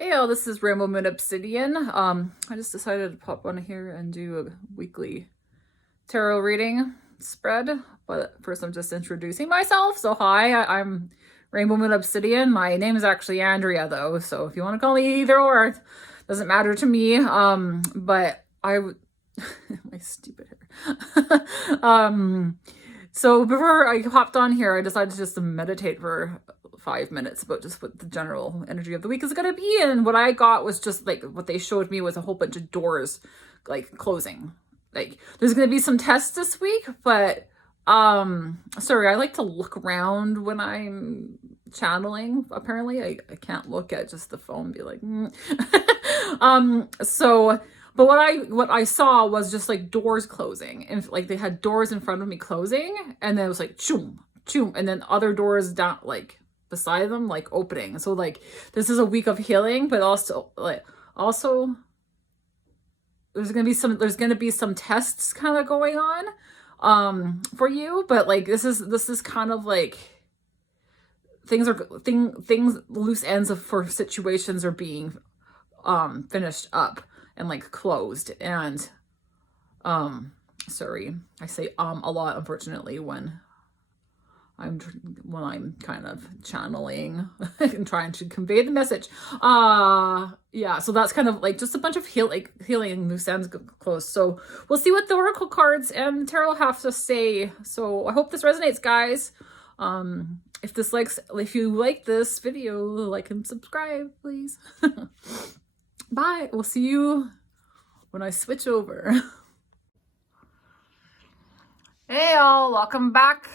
Hey all, this is Rainbow Moon Obsidian. I just decided to pop on here and do a weekly tarot reading spread, but first I'm just introducing myself. So hi, I'm Rainbow Moon Obsidian. My name is actually Andrea though, so if you want to call me either or, it doesn't matter to me. But I would my stupid hair. So before I hopped on here, I decided just to meditate for 5 minutes about just what the general energy of the week is going to be. And what I got was just like what they showed me was a whole bunch of doors like closing. Like there's going to be some tests this week, but sorry, I like to look around when I'm channeling. Apparently I can't look at just the phone and be like so but what I saw was just like doors closing, and like they had doors in front of me closing, and then it was like choom choom, and then other doors down like beside them like opening. So like this is a week of healing, but also there's gonna be some tests kind of going on for you, but like this is kind of like things loose ends for situations are being finished up and like closed. And sorry, I say a lot unfortunately when I'm kind of channeling and trying to convey the message. Yeah, so that's kind of like just a bunch of healing loose ends closed. So we'll see what the oracle cards and tarot have to say. So I hope this resonates, guys. If you like this video, like and subscribe, please. Bye. We'll see you when I switch over. Hey all, welcome back.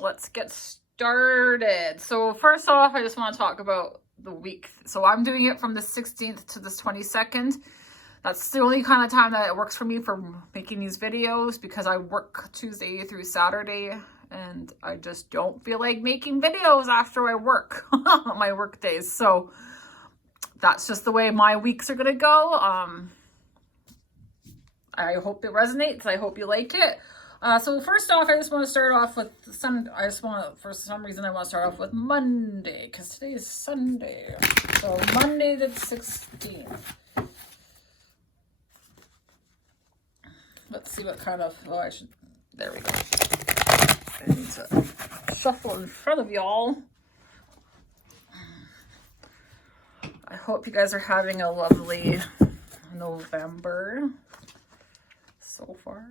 Let's get started. So first off, I just want to talk about the week. So I'm doing it from the 16th to the 22nd. That's the only kind of time that it works for me for making these videos, because I work Tuesday through Saturday and I just don't feel like making videos after I work on my work days. So that's just the way my weeks are gonna go. I hope it resonates. I hope you like it. So first off, I just want to start off with for some reason, I want to start off with Monday, because today is Sunday. So Monday the 16th. Let's see what kind of, there we go. I need to shuffle in front of y'all. I hope you guys are having a lovely November so far.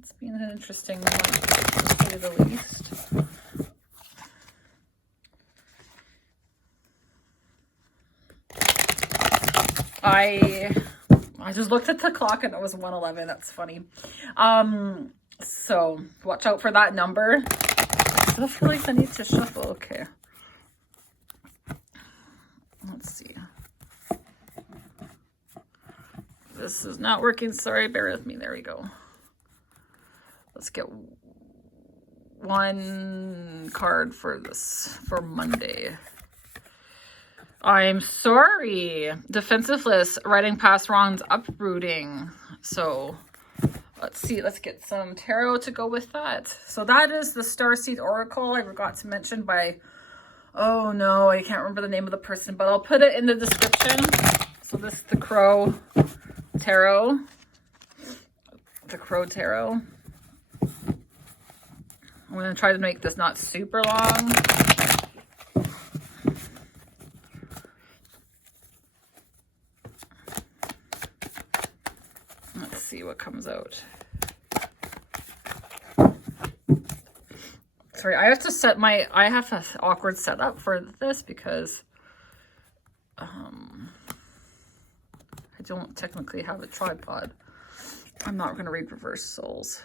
It's been an interesting month, to say the least. I just looked at the clock and it was 1:11. That's funny. So watch out for that number. I still feel like I need to shuffle. Okay. Let's see. This is not working. Sorry, bear with me. There we go. Let's get one card for Monday. I'm sorry. Defensiveness, writing past wrongs, uprooting. So let's see. Let's get some tarot to go with that. So that is the Starseed Oracle. I forgot to mention oh no, I can't remember the name of the person, but I'll put it in the description. So this is the Crow Tarot. The Crow Tarot. I'm going to try to make this not super long. Let's see what comes out. Sorry, I have an awkward setup for this because I don't technically have a tripod. I'm not going to read reverse souls.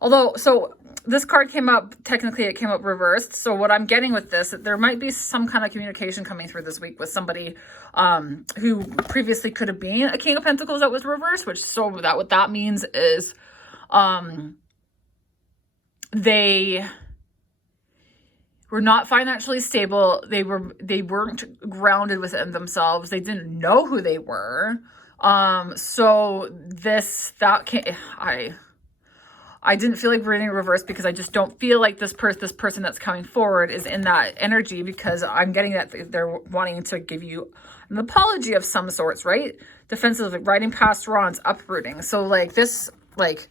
Although, so this card came up, technically it came up reversed. So what I'm getting with this, there might be some kind of communication coming through this week with somebody who previously could have been a King of Pentacles that was reversed, what that means is they were not financially stable. They weren't grounded within themselves. They didn't know who they were. I didn't feel like reading reverse because I just don't feel like this person that's coming forward is in that energy, because I'm getting that they're wanting to give you an apology of some sorts, right? Defensive, like riding past Ron's uprooting. So like this, like,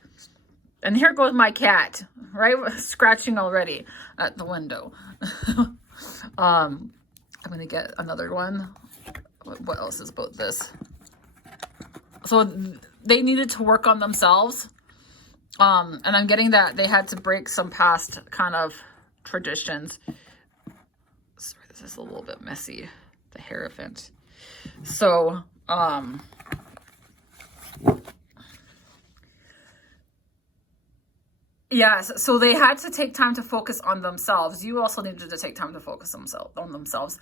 and here goes my cat, right? Scratching already at the window. I'm going to get another one. What else is about this? So they needed to work on themselves. And I'm getting that they had to break some past kind of traditions. Sorry, this is a little bit messy. The Hierophant. So, yes, so they had to take time to focus on themselves. You also needed to take time to focus on themselves.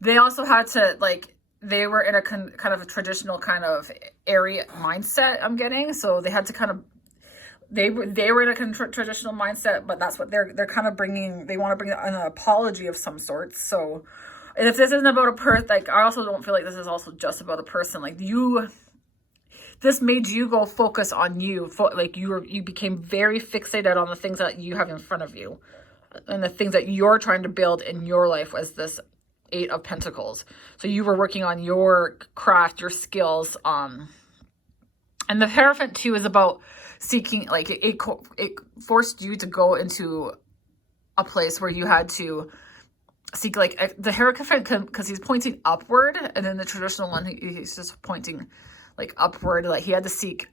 They also had to, like, they were in a kind of a traditional kind of area mindset, I'm getting. So they had to kind of, they were in a traditional mindset, but that's what they're kind of bringing. They want to bring an apology of some sort. So, and if this isn't about a person, like, I also don't feel like this is also just about a person. Like, this made you go focus on you. Like, you became very fixated on the things that you have in front of you and the things that you're trying to build in your life as this 8 of Pentacles. So you were working on your craft, your skills. And the Hierophant too is about seeking, like, it forced you to go into a place where you had to seek, like, the Hierophant, because he's pointing upward, and then the traditional one, he's just pointing like upward. Like, he had to seek,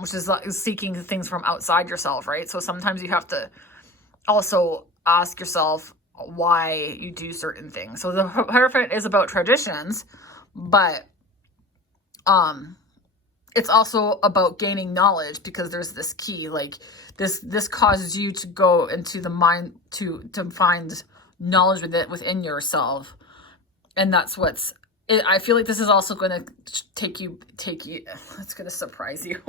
which is like seeking things from outside yourself, right? So sometimes you have to also ask yourself why you do certain things. So the Hierophant is about traditions, but it's also about gaining knowledge, because there's this key, like this causes you to go into the mind to find knowledge within yourself. And that's what's, I feel like this is also going to take you, it's going to surprise you.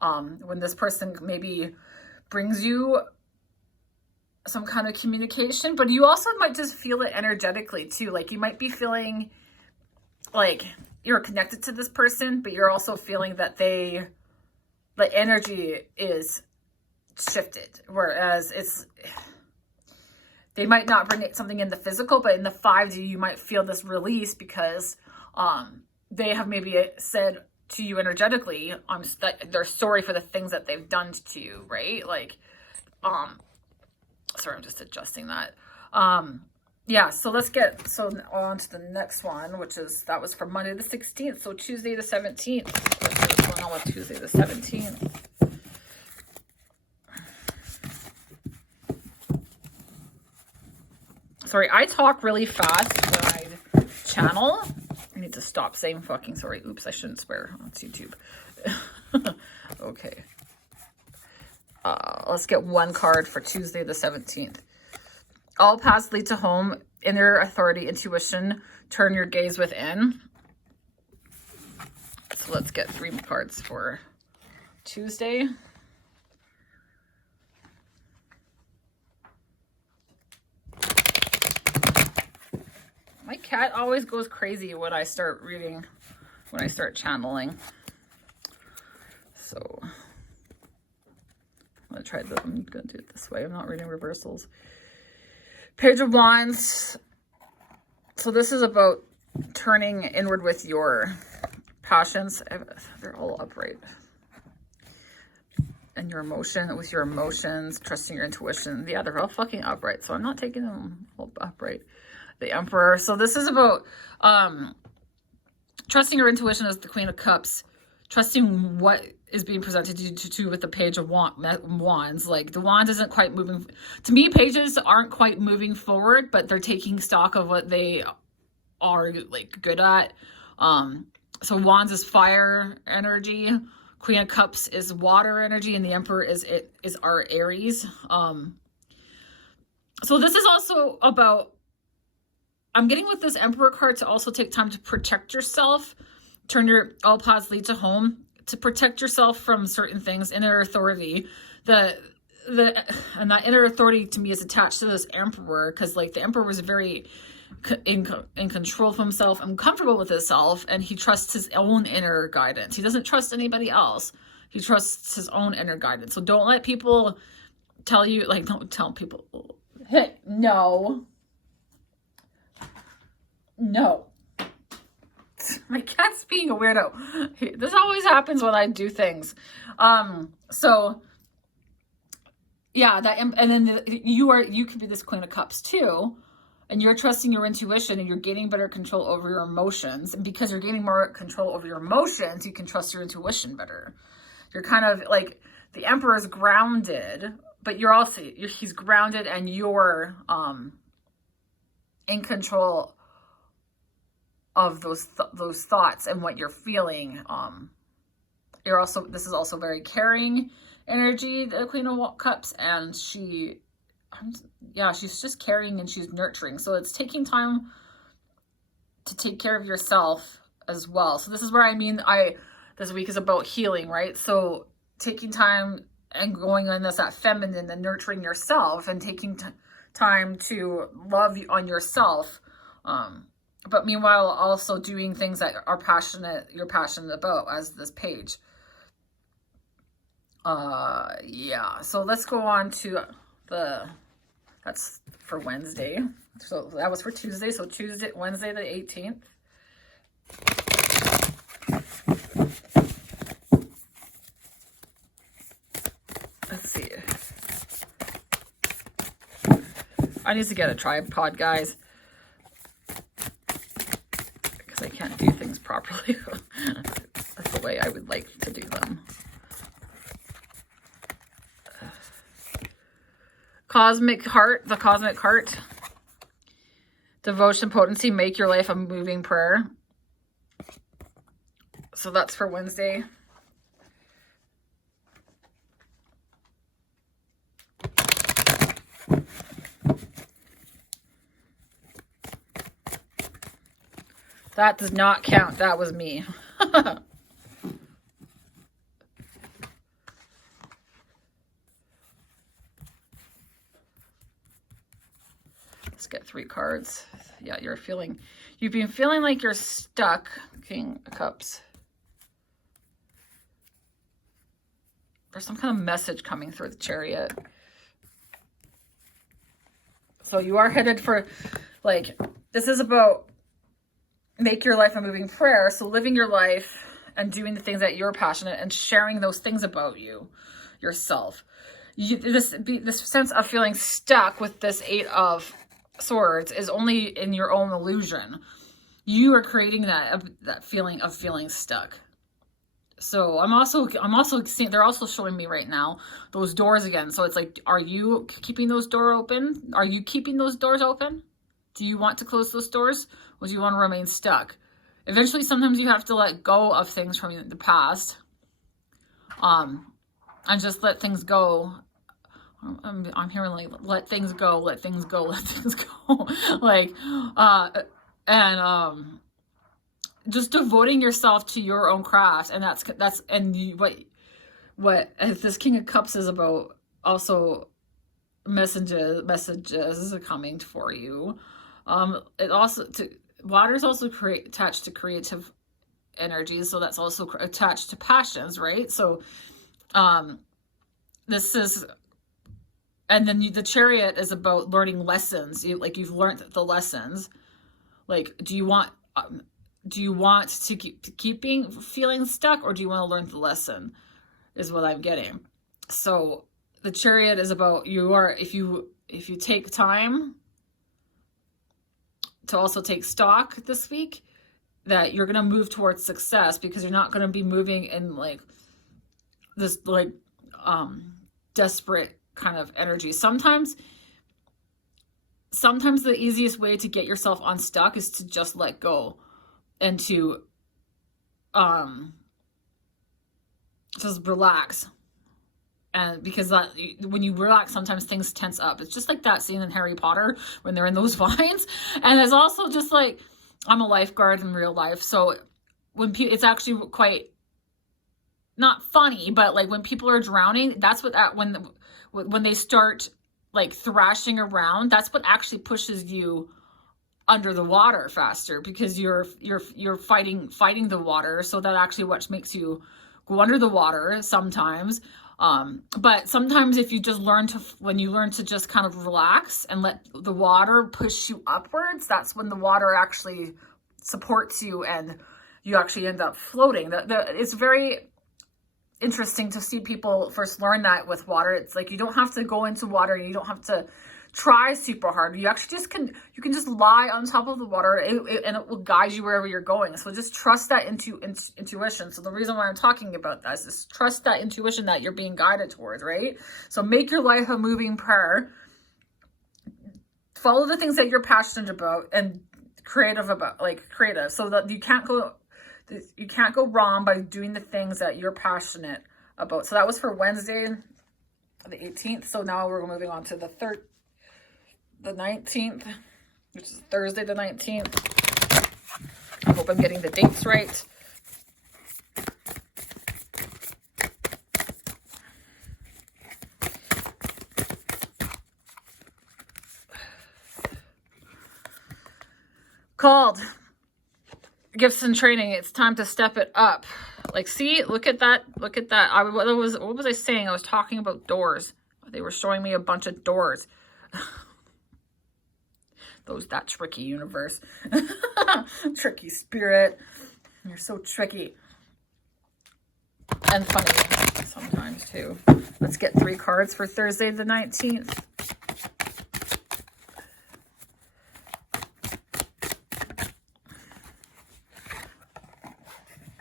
When this person maybe brings you some kind of communication, but you also might just feel it energetically too. Like, you might be feeling like you're connected to this person, but you're also feeling that the energy is shifted, whereas they might not bring something in the physical, but in the 5D, you might feel this release because they have maybe said to you energetically, that they're sorry for the things that they've done to you, right? Like, sorry, I'm just adjusting that. Yeah, so let's get on to the next one, which is, that was for Monday the 16th. So Tuesday the 17th. Let's see what's going on with Tuesday the 17th. Sorry, I talk really fast when I channel. I need to stop saying fucking sorry. Oops, I shouldn't swear on YouTube. Okay. Let's get one card for Tuesday the 17th. All paths lead to home. Inner authority, intuition. Turn your gaze within. So let's get 3 cards for Tuesday. My cat always goes crazy when I start reading, when I start channeling. So I'm gonna try this. I'm gonna do it this way. I'm not reading reversals. Page of Wands. So this is about turning inward with your passions. They're all upright. And your emotion, with your emotions, trusting your intuition. Yeah, they're all fucking upright. So I'm not taking them all upright. The Emperor. So this is about trusting your intuition as the Queen of Cups. Trusting what is being presented to you with the Page of Wands. Like, the wand isn't quite moving. To me, pages aren't quite moving forward, but they're taking stock of what they are, like, good at. So Wands is fire energy. Queen of Cups is water energy, and the Emperor is our Aries. So this is also about, I'm getting with this Emperor card to also take time to protect yourself. Turn your all paths lead to home. To protect yourself from certain things. Inner authority. And that inner authority to me is attached to this Emperor, because, like, the Emperor was very in control of himself and comfortable with himself, and he trusts his own inner guidance. He doesn't trust anybody else. He trusts his own inner guidance. So don't let people tell you, like, don't tell people, hey, no. My cat's being a weirdo. This always happens when I do things. So yeah, and then you could be this Queen of Cups too, and you're trusting your intuition and you're gaining better control over your emotions. And because you're gaining more control over your emotions, you can trust your intuition better. You're kind of like, the Emperor is grounded, but he's grounded, and you're in control of those thoughts and what you're feeling. This is also very caring energy, the Queen of Cups, and she's just caring and she's nurturing. So it's taking time to take care of yourself as well. So this is where this week is about healing, right? So taking time and going on that feminine and nurturing yourself and taking time to love on yourself. But meanwhile, also doing things that you're passionate about, as this page. Yeah. So let's go on to that's for Wednesday. So that was for Tuesday. So Wednesday the 18th. Let's see. I need to get a tripod, guys, because I can't do things properly. That's the way I would like to do them. Cosmic Heart, the Cosmic Heart. Devotion, potency, make your life a moving prayer. So that's for Wednesday. That does not count. That was me. Let's get 3 cards. Yeah, you've been feeling like you're stuck, King of Cups. There's some kind of message coming through the Chariot. So you are headed for, like, this is about make your life a moving prayer. So living your life and doing the things that you're passionate and sharing those things about yourself. This sense of feeling stuck with this 8 of Swords is only in your own illusion. You are creating that feeling of feeling stuck. So I'm also seeing, they're also showing me right now those doors again. So it's like, are you keeping those doors open? Are you keeping those doors open? Do you want to close those doors, or do you want to remain stuck? Eventually, sometimes you have to let go of things from the past, and just let things go. I'm hearing like, let things go, let things go, let things go. Like, just devoting yourself to your own craft. And what this King of Cups is about, also messages are coming for you. Water is also attached to creative energies. So that's also attached to passions, right? So, this is, and then the Chariot is about learning lessons. You've learned the lessons. Like, do you want to keep feeling stuck, or do you want to learn the lesson, is what I'm getting. So the Chariot is about, if you take time to also take stock this week, that you're going to move towards success, because you're not going to be moving in like this desperate kind of energy. Sometimes the easiest way to get yourself unstuck is to just let go and to just relax. And because when you relax, sometimes things tense up. It's just like that scene in Harry Potter when they're in those vines. And it's also just like, I'm a lifeguard in real life, so it's actually quite not funny, but like when people are drowning, that's when they start like thrashing around, that's what actually pushes you under the water faster, because you're fighting the water. So that actually what makes you go under the water sometimes. But sometimes if you just when you learn to just kind of relax and let the water push you upwards, that's when the water actually supports you and you actually end up floating. It's very interesting to see people first learn that with water. It's like you don't have to go into water and you don't have to try super hard. You actually you can just lie on top of the water and it will guide you wherever you're going. So just trust that intuition. So the reason why I'm talking about this is trust that intuition that you're being guided towards, right? So make your life a moving prayer. Follow the things that you're passionate about and creative about, so that you can't go wrong by doing the things that you're passionate about. So that was for Wednesday, the 18th. So now we're moving on to the 19th, which is Thursday the 19th. I hope I'm getting the dates right. Called Gifts and Training. It's time to step it up. Like, see, look at that. Look at that. What was I saying? I was talking about doors. They were showing me a bunch of doors. That tricky universe. Tricky spirit. You're so tricky. And funny sometimes too. Let's get 3 cards for Thursday the 19th.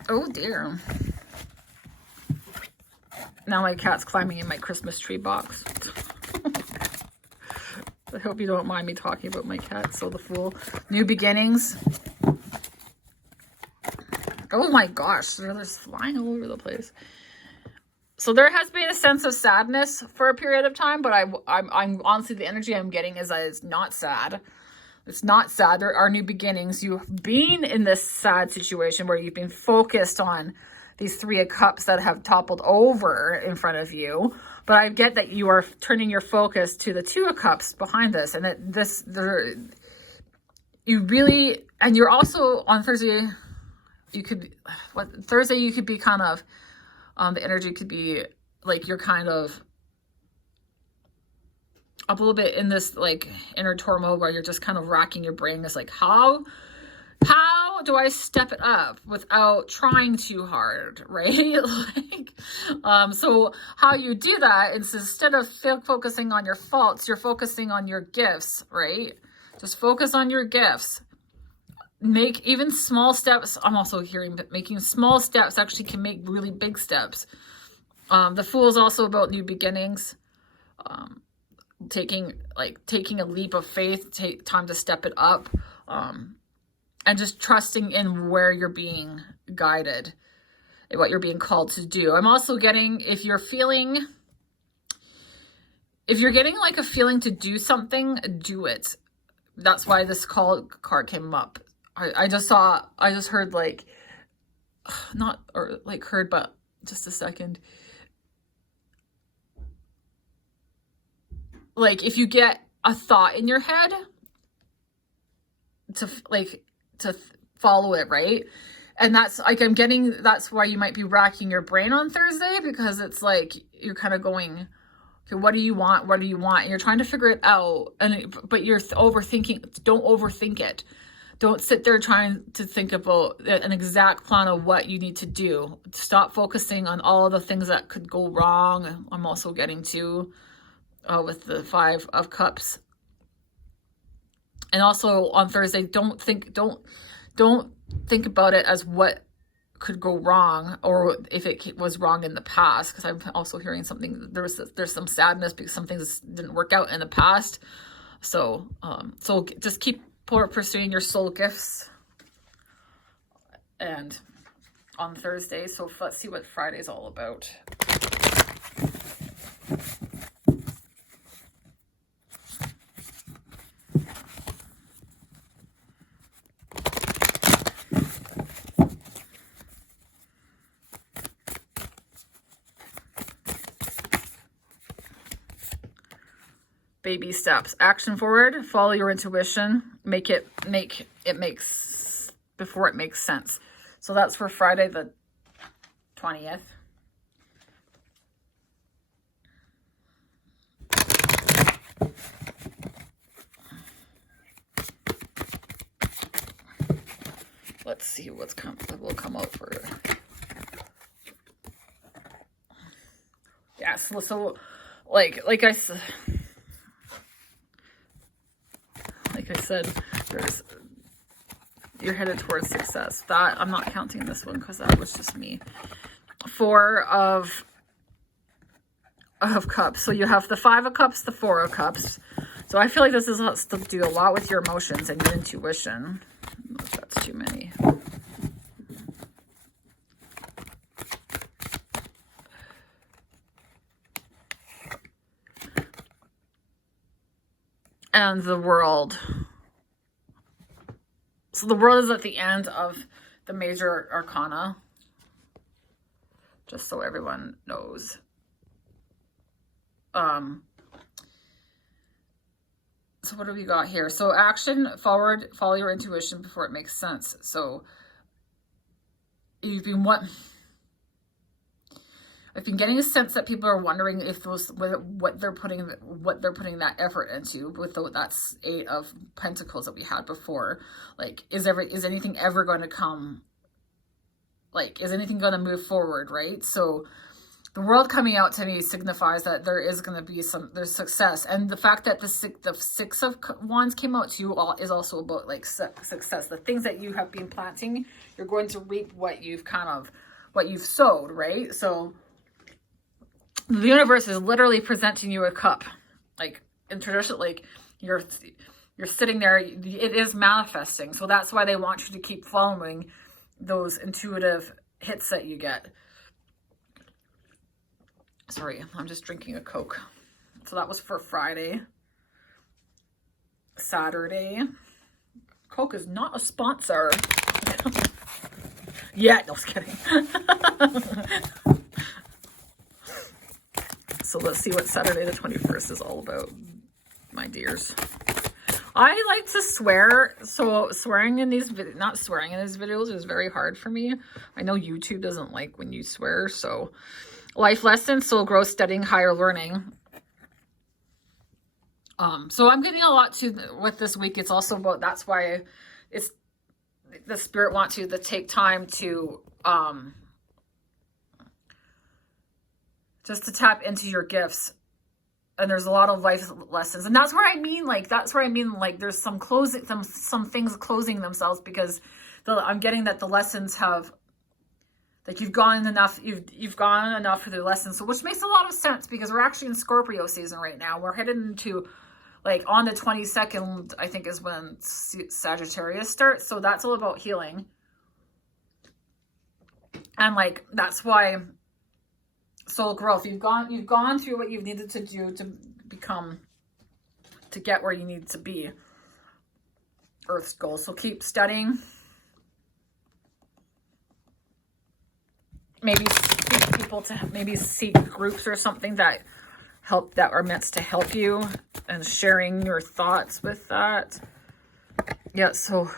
Oh dear. Now my cat's climbing in my Christmas tree box. I hope you don't mind me talking about my cat. So the Fool. New beginnings. Oh my gosh. They're just flying all over the place. So there has been a sense of sadness for a period of time, but I'm honestly, the energy I'm getting is that it's not sad. It's not sad. There are new beginnings. You've been in this sad situation where you've been focused on these 3 of Cups that have toppled over in front of you. But I get that you are turning your focus to the 2 of Cups behind this. And that you really, and you're also on Thursday, you could be kind of, the energy could be like you're kind of up a little bit in this like inner turmoil where you're just kind of racking your brain. It's like, how do I step it up without trying too hard, right? So how you do that is instead of focusing on your faults, you're focusing on your gifts, right? Just focus on your gifts. Make even small steps. I'm also hearing that making small steps actually can make really big steps. The Fool is also about new beginnings. Taking a leap of faith, take time to step it up. And just trusting in where you're being guided, what you're being called to do. I'm also getting, if you're getting like a feeling to do something, do it. That's why this card came up. I just heard but just a second. Like if you get a thought in your head to follow it, right? And that's like, that's why you might be racking your brain on Thursday, because it's like, you're kind of going, okay, what do you want? What do you want? And you're trying to figure it out. But you're overthinking. Don't overthink it. Don't sit there trying to think about an exact plan of what you need to do. Stop focusing on all the things that could go wrong. I'm also getting to with the 5 of Cups. And also on Thursday, don't think about it as what could go wrong or if it was wrong in the past, because I'm also hearing something, there's some sadness because some things didn't work out in the past. So just keep pursuing your soul gifts. And on Thursday, so let's see what Friday's all about. Baby steps. Action forward. Follow your intuition. Make it before it makes sense. So that's for Friday the 20th. let's see what will come out for it. Yes, so like I said, you're headed towards success. That I'm not counting this one because that was just me. 4 of Cups. So you have the 5 of Cups, the 4 of Cups. So I feel like this has to do a lot with your emotions and your intuition. I don't know if that's too many. And the World. So the World is at the end of the major arcana. Just so everyone knows. So what do we got here? So action, forward, follow your intuition before it makes sense. So I've been getting a sense that people are wondering if those what they're putting that effort into with that's 8 of Pentacles that we had before. Like, is anything ever going to come? Like, is anything going to move forward? Right? So the World coming out to me signifies that there is going to be there's success, and the fact that the 6 of Wands came out to you is also about like success. The things that you have been planting, you're going to reap what you've sowed, right? So the universe is literally presenting you a cup, like in tradition, like you're sitting there. It is manifesting, so that's why they want you to keep following those intuitive hits that you get. Sorry, I'm just drinking a Coke. So that was for Friday. Saturday. Coke is not a sponsor. Yeah, no, I was kidding. So let's see what Saturday the 21st is all about, my dears. I like to swear, so swearing in these not swearing in these videos is very hard for me. I know YouTube doesn't like when you swear, so life lessons, soul growth, studying, higher learning. So I'm getting a lot to with this week. It's also about, that's why it's the spirit wants you to take time to just to tap into your gifts. And there's a lot of life lessons, and that's where I mean like there's some things closing themselves, because I'm getting that the lessons have, like, you've gone enough through the lessons, so which makes a lot of sense, because we're actually in Scorpio season right now. We're headed into, like, on the 22nd, I think, is when Sagittarius starts, so that's all about healing. And like, that's why soul growth, you've gone through what you've needed to do to get where you need to be. Earth's goal. So keep studying. Maybe seek people maybe seek groups or something that are meant to help you, and sharing your thoughts with that. Yeah, so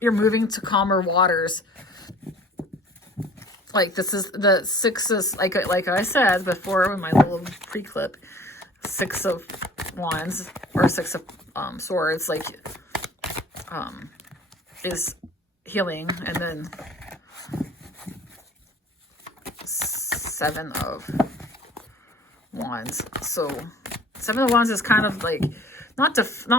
you're moving to calmer waters. Like, this is the 6 is like I said before in my little pre-clip, 6 of Wands or 6 of Swords, like is healing, and then 7 of Wands. So 7 of Wands is kind of like not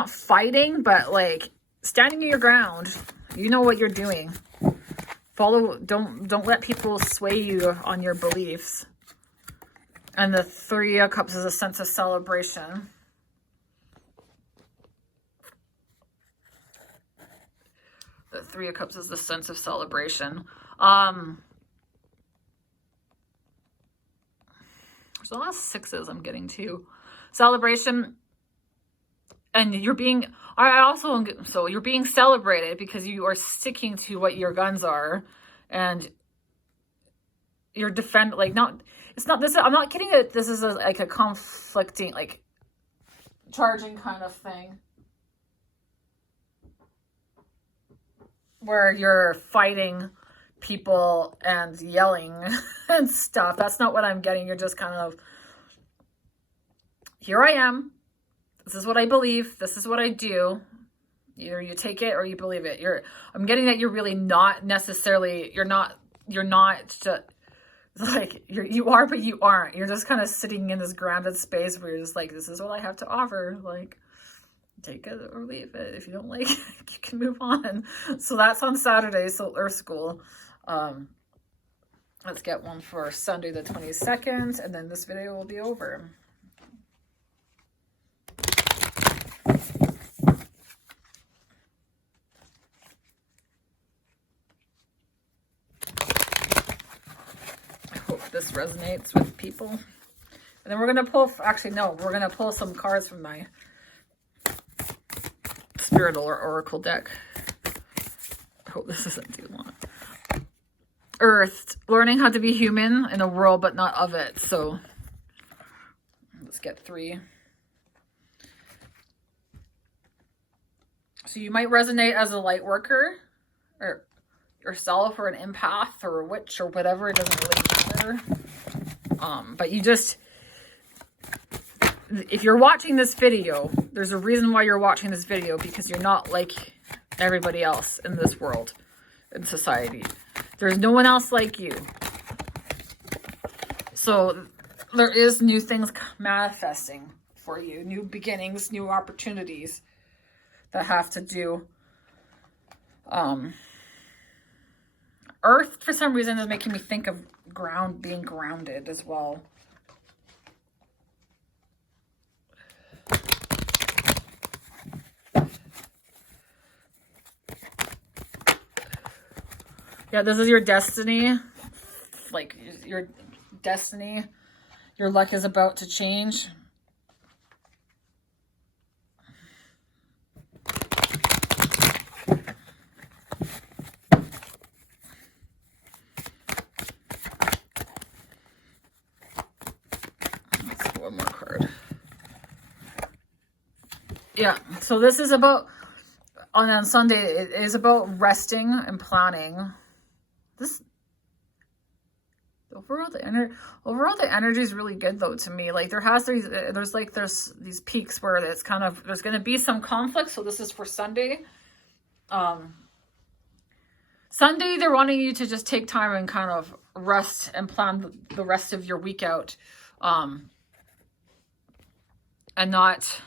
fighting, but like standing your ground. You know what you're doing. Don't let people sway you on your beliefs. And the 3 of Cups is a sense of celebration. The 3 of Cups is the sense of celebration. There's a lot of 6s I'm getting too. Celebration. And you're being celebrated because you are sticking to what your guns are, and you're I'm not kidding that this is like a conflicting, like, charging kind of thing, where you're fighting people and yelling and stuff. That's not what I'm getting. You're just kind of, here I am. This is what I believe. This is what I do. Either you take it or you believe it. I'm getting that you're really not necessarily, you're not like, you are, but you aren't. You're just kind of sitting in this grounded space where you're just like, this is what I have to offer. Like, take it or leave it. If you don't like it, you can move on. So that's on Saturday, so Earth School. Let's get one for Sunday the 22nd, and then this video will be over. This resonates with people. And then we're going to pull, actually, no, we're going to pull some cards from my Spiritual or Oracle deck. I hope this isn't too long. Earth, learning how to be human in a world, but not of it. So let's get 3. So you might resonate as a light worker, or yourself, or an empath, or a witch, or whatever. It doesn't really matter. But you just, if you're watching this video, there's a reason why you're watching this video, because you're not like everybody else in this world, in society. There's no one else like you. So there is new things manifesting for you, new beginnings, new opportunities that have to do. Earth, for some reason, is making me think of being grounded as well. Yeah, this is your destiny. Like, your destiny. Your luck is about to change. One more card. Yeah, so this is about, on Sunday, it is about resting and planning. This, overall the energy is really good though to me. Like there's these peaks where it's kind of, there's going to be some conflict. So this is for Sunday. Sunday, they're wanting you to just take time and kind of rest and plan the rest of your week out. And not,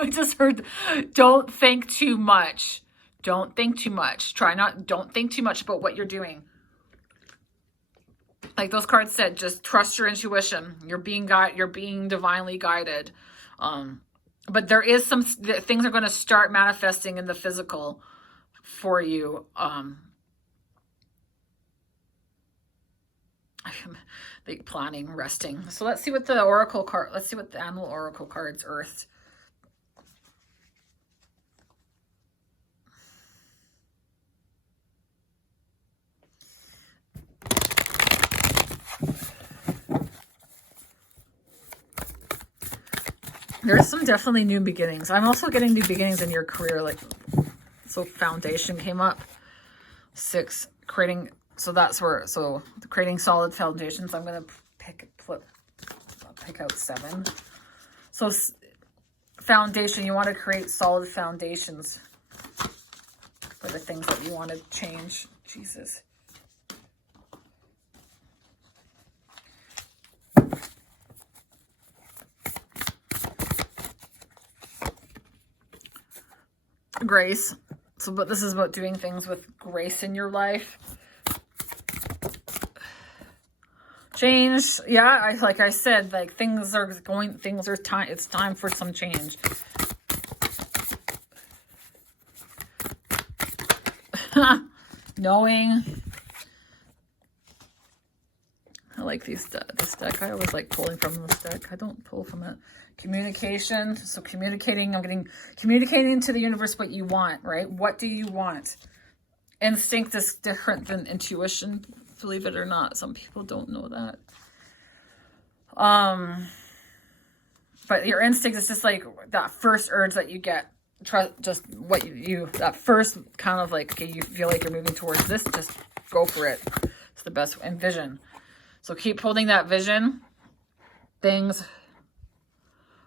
I just heard, don't think too much. Don't think too much. Don't think too much about what you're doing. Like those cards said, just trust your intuition. You're being divinely guided. But there is things are going to start manifesting in the physical for you. Like planning, resting. So let's see what the Oracle card, let's see what the Animal Oracle cards, Earth. There's some definitely new beginnings. I'm also getting new beginnings in your career. Like, so foundation came up. 6, creating, so that's where, so creating solid foundations. I'm going to pick out 7. So foundation, you want to create solid foundations for the things that you want to change. Jesus. Grace. So, but this is about doing things with grace in your life. Change. Yeah, like I said, like it's time for some change. Knowing. I like this deck. I always like pulling from this deck. I don't pull from it. Communication. So communicating, communicating to the universe what you want, right? What do you want? Instinct is different than intuition, believe it or not. Some people don't know that. But your instinct is just like that first urge that you get. Trust just what that first kind of like, okay, you feel like you're moving towards this, just go for it. It's the best. And vision. So keep holding that vision. Things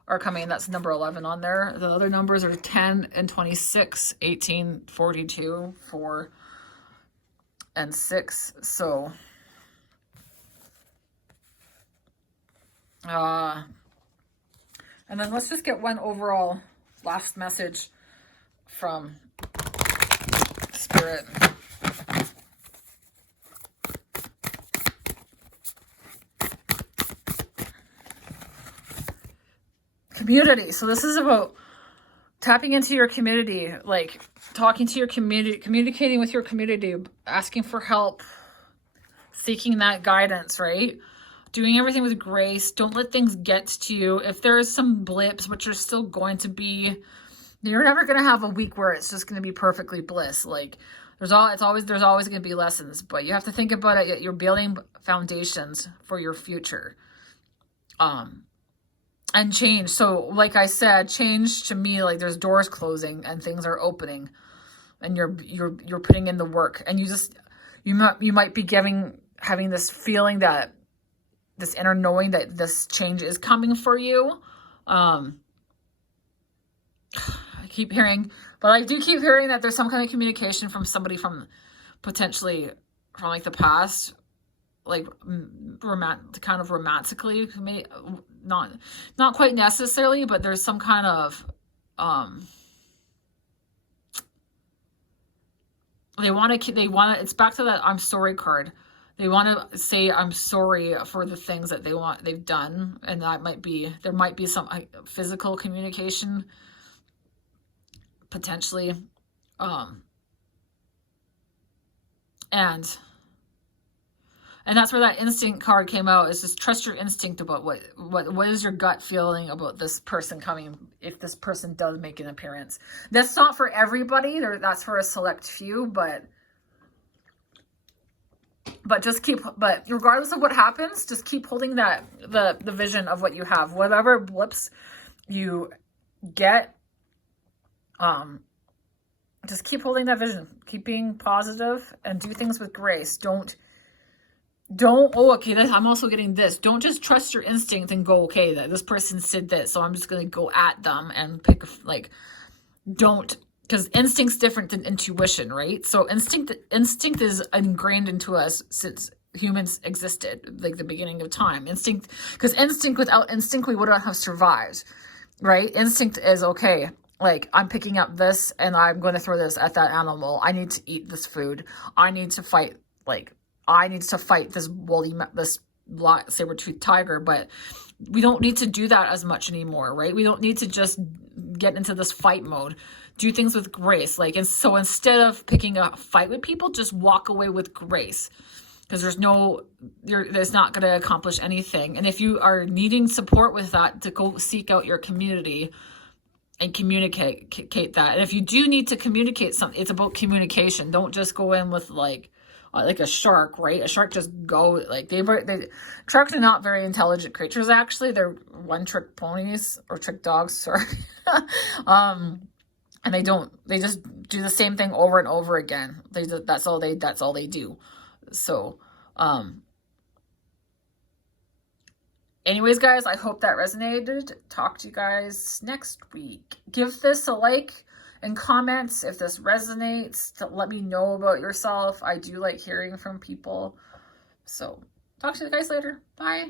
are coming. That's number 11 on there. The other numbers are 10 and 26, 18, 42, 4, and 6. So, and then let's just get one overall last message from Spirit. Community. So this is about tapping into your community, like talking to your community, communicating with your community, asking for help, seeking that guidance, right? Doing everything with grace. Don't let things get to you. If there's some blips, which are still going to be, you're never going to have a week where it's just going to be perfectly bliss. Like there's always going to be lessons, but you have to think about it. You're building foundations for your future. And change. So like I said, change to me, like there's doors closing and things are opening, and you're putting in the work, and you might be having this feeling, that this inner knowing that this change is coming for you. I keep hearing, but I do keep hearing that there's some kind of communication from somebody from potentially from like the past, like kind of romantically, not quite necessarily, but there's some kind of they want to it's back to that I'm sorry card. They want to say I'm sorry for the things that they've done, and there might be some physical communication potentially, and that's where that instinct card came out, is just trust your instinct about what is your gut feeling about this person coming, if this person does make an appearance. That's not for everybody. That's for a select few, but regardless of what happens, just keep holding the vision of what you have. Whatever blips you get, just keep holding that vision. Keep being positive and do things with grace. I'm also getting this. Don't just trust your instinct and go, okay, that this person said this, so I'm just going to go at them and pick, because instinct's different than intuition, right? So instinct is ingrained into us since humans existed, like the beginning of time. Without instinct, we wouldn't have survived, right? Instinct is, okay, like I'm picking up this and I'm going to throw this at that animal. I need to eat this food. I need to fight, this saber-toothed tiger, but we don't need to do that as much anymore, right? We don't need to just get into this fight mode. Do things with grace. And so instead of picking a fight with people, just walk away with grace, because there's not going to accomplish anything. And if you are needing support with that, to go seek out your community and communicate that. And if you do need to communicate something, it's about communication. Don't just go in with like a shark, right? A shark just sharks are not very intelligent creatures, actually. They're one-trick ponies, or trick dogs, sorry. And they just do the same thing over and over again. That's all they do. So, anyways, guys, I hope that resonated. Talk to you guys next week. Give this a like and comments if this resonates, to let me know about yourself. I do like hearing from people. So talk to you guys later. Bye.